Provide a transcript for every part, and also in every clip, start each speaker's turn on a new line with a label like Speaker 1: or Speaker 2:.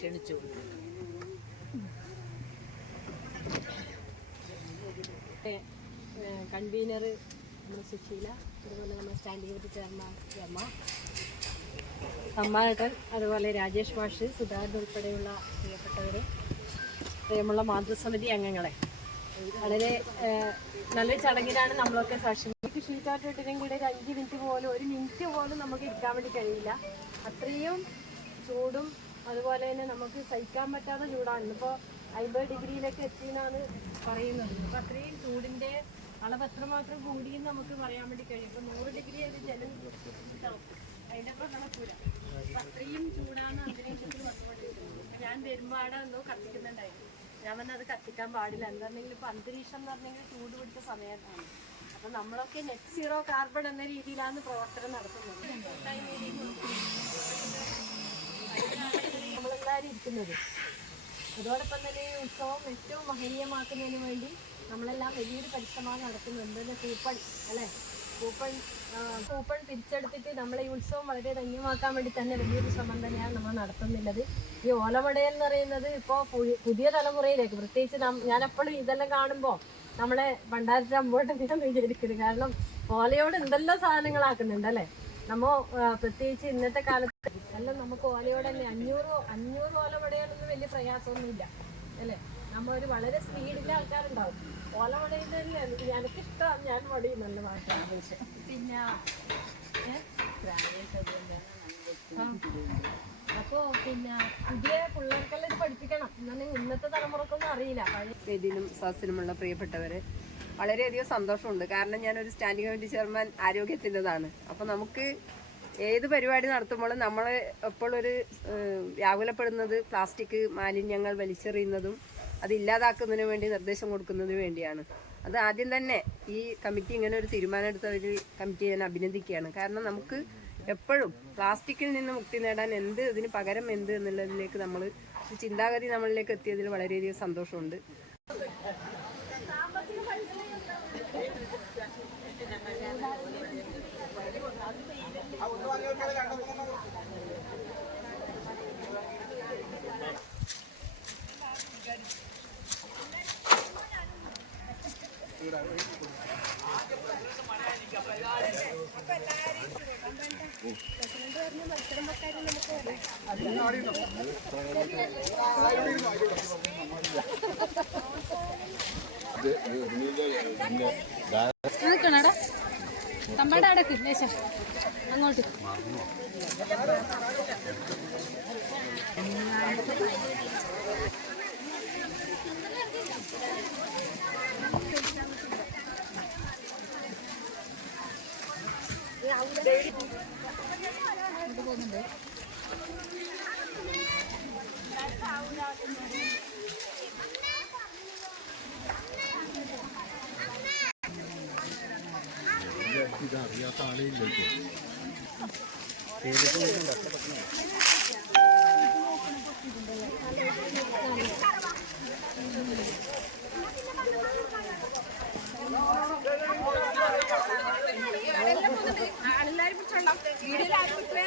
Speaker 1: ക്ഷണിച്ചു
Speaker 2: കൺവീനർ നമ്മുടെ സുശീല അതുപോലെ നമ്മുടെ standing committee chairman Rama Ammattan അതുപോലെ രാജേഷ് മാഷ് സുധാകരൻ ഉൾപ്പെടെയുള്ള പ്രിയപ്പെട്ടവർ പ്രിയമുള്ള മാതൃസമിതി അംഗങ്ങളെ. വളരെ നല്ല ചടങ്ങിലാണ് നമ്മളൊക്കെ സാക്ഷ്യം. എനിക്ക് ഷീറ്റായിട്ട് ഇട്ടില്ലെങ്കിൽ ഒരു അഞ്ച് മിനിറ്റ് പോലും ഒരു മിനിറ്റ് പോലും നമുക്ക് ഇരിക്കാൻ വേണ്ടി കഴിയില്ല. അത്രയും ചൂടും അതുപോലെ തന്നെ നമുക്ക് സഹിക്കാൻ പറ്റാത്ത ചൂടാണ്. ഇപ്പോൾ അമ്പത് ഡിഗ്രിയിലൊക്കെ എത്തിയെന്നാണ് പറയുന്നത്. അപ്പം അത്രയും ചൂടിന്റെ അളവ് എത്രമാത്രം കൂടിയെന്ന് നമുക്ക് പറയാൻ വേണ്ടി കഴിയും. ഇപ്പം നൂറ് ഡിഗ്രി അത് ജലം അതിന്റെ അപ്പം നടക്കൂല. അപ്പം അത്രയും ചൂടാണ് അന്തരീക്ഷത്തിൽ വന്നുകൊണ്ടിരിക്കുന്നത്. ഞാൻ വരുമ്പോൾ എന്തോ കത്തിക്കുന്നുണ്ടായിരുന്നു ഞാൻ വന്നത് അത് കത്തിക്കാൻ പാടില്ല. എന്താണെങ്കിലും ഇപ്പം അന്തരീക്ഷം എന്ന് പറഞ്ഞെങ്കിൽ ചൂട് പിടിച്ച സമയത്താണ്. അപ്പം നമ്മളൊക്കെ നെറ്റ് സീറോ കാർബൺ എന്ന രീതിയിലാണ് പ്രവർത്തനം നടത്തുന്നത്. നമ്മളെല്ലാവരും ഇരിക്കുന്നത്. അതോടൊപ്പം തന്നെ ഈ ഉത്സവം ഏറ്റവും മഹനീയമാക്കുന്നതിന് വേണ്ടി നമ്മളെല്ലാം വലിയൊരു പരിശ്രമം നടത്തുന്നുണ്ട് കൂപ്പൺ അല്ലേ? കൂപ്പൺ കൂപ്പൺ പിരിച്ചെടുത്തിട്ട് നമ്മളെ ഈ ഉത്സവം വളരെ ധന്യമാക്കാൻ വേണ്ടി തന്നെ വലിയൊരു ശ്രമം തന്നെയാണ് നമ്മൾ നടത്തുന്നുള്ളത്. ഈ ഓലമടയൽ എന്ന് പറയുന്നത് ഇപ്പോൾ പുതിയ തലമുറയിലേക്ക് പ്രത്യേകിച്ച് ഞാൻ എപ്പോഴും ഇതെല്ലാം കാണുമ്പോൾ നമ്മളെ പണ്ടാരത്തെ അമ്പോട്ടൊക്കെയാണ് വിചാരിക്കുന്നത് കാരണം ഓലയോട് എന്തെല്ലാം സാധനങ്ങളാക്കുന്നുണ്ട് അല്ലേ? നമ്മ പ്രത്യേകിച്ച് ഇന്നത്തെ കാലത്ത് എല്ലാം നമുക്ക് ഓലയോട് തന്നെ അഞ്ഞൂറ് അഞ്ഞൂറ് ഓല പടയാനൊന്നും വലിയ പ്രയാസമൊന്നുമില്ല. അല്ലേ? നമ്മൾ ഒരു വളരെ സ്പീഡിലെ ആൾക്കാരുണ്ടാവും. ഓല പടയുന്നതല്ലേ എനിക്കിഷ്ടമാണ് ഞാൻ പടയും നല്ല ഭാഷ പിന്നെ ഏ? ആ. അപ്പോ പിന്നെ പുതിയ പിള്ളേർക്കെല്ലാം ഇത് പഠിപ്പിക്കണം. എന്നാലും ഇന്നത്തെ തലമുറക്കൊന്നും അറിയില്ല. പഴയ
Speaker 3: സസിനുമുള്ള പ്രിയപ്പെട്ടവരെ പ്രിയപ്പെട്ടവര് വളരെയധികം സന്തോഷമുണ്ട്. കാരണം ഞാനൊരു സ്റ്റാൻഡിംഗ് കമ്മിറ്റി ചെയർമാൻ ആരോഗ്യത്തിന്റെതാണ്. അപ്പോൾ നമുക്ക് ഏത് പരിപാടി നടത്തുമ്പോഴും നമ്മൾ എപ്പോഴൊരു വ്യാകുലപ്പെടുന്നത് പ്ലാസ്റ്റിക് മാലിന്യങ്ങൾ വലിച്ചെറിയുന്നതും അത് ഇല്ലാതാക്കുന്നതിന് വേണ്ടി നിർദ്ദേശം കൊടുക്കുന്നതിന് വേണ്ടിയാണ്. അത് ആദ്യം തന്നെ ഈ കമ്മിറ്റി ഇങ്ങനെ ഒരു തീരുമാനം എടുത്ത ഒരു കമ്മിറ്റി ഞാൻ അഭിനന്ദിക്കുകയാണ്. കാരണം നമുക്ക് എപ്പോഴും പ്ലാസ്റ്റിക്കിൽ നിന്ന് മുക്തി നേടാൻ എന്ത് ഇതിന് പകരം എന്ത് എന്നുള്ളതിലേക്ക് നമ്മൾ ചിന്താഗതി നമ്മളിലേക്ക് എത്തിയതിൽ വളരെയധികം സന്തോഷമുണ്ട്.
Speaker 2: നിൽക്കണടാ. നമ്മുടെ അടക്ക് ലേശം. അങ്ങോട്ട്. പോകുന്നുണ്ട് ഇതറിയാത്ത ആളെ ഇല്ലേ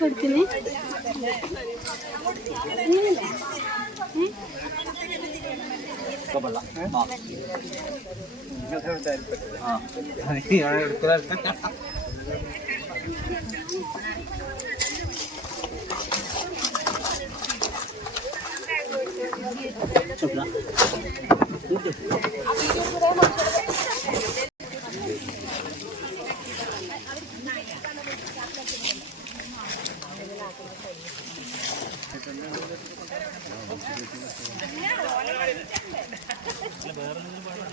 Speaker 2: കൊടുക്കുന്നേ ചുക്ക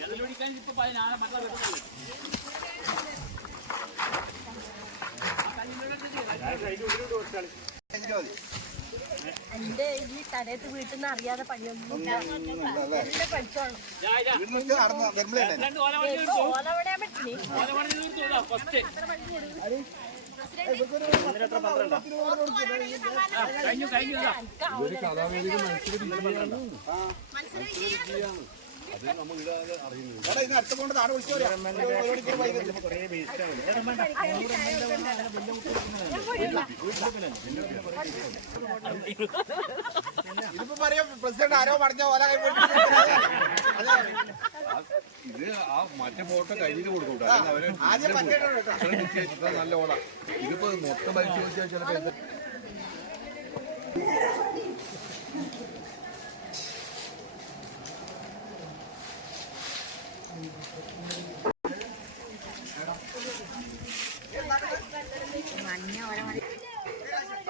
Speaker 2: എടുക്കുന്നേ എന്റെ ഈ തലയത്ത് വീട്ടിൽ നിന്ന് അറിയാതെ പണിയൊന്നും പഠിച്ചോളൂ.
Speaker 1: ഇതിപ്പോ പ്രസിഡന്റ്
Speaker 4: ഇത് ആ മറ്റേ ഫോട്ടോ കയ്യിൽ കൊടുക്കും. അവർ. നല്ല ഓടാ ഇതിപ്പോ മൊത്തം പരിശോധിച്ചാൽ ചിലപ്പോ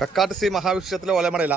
Speaker 5: കക്കാട്ട് സി മഹാവിഷ്ണത്തിലെ ഓലമടയില.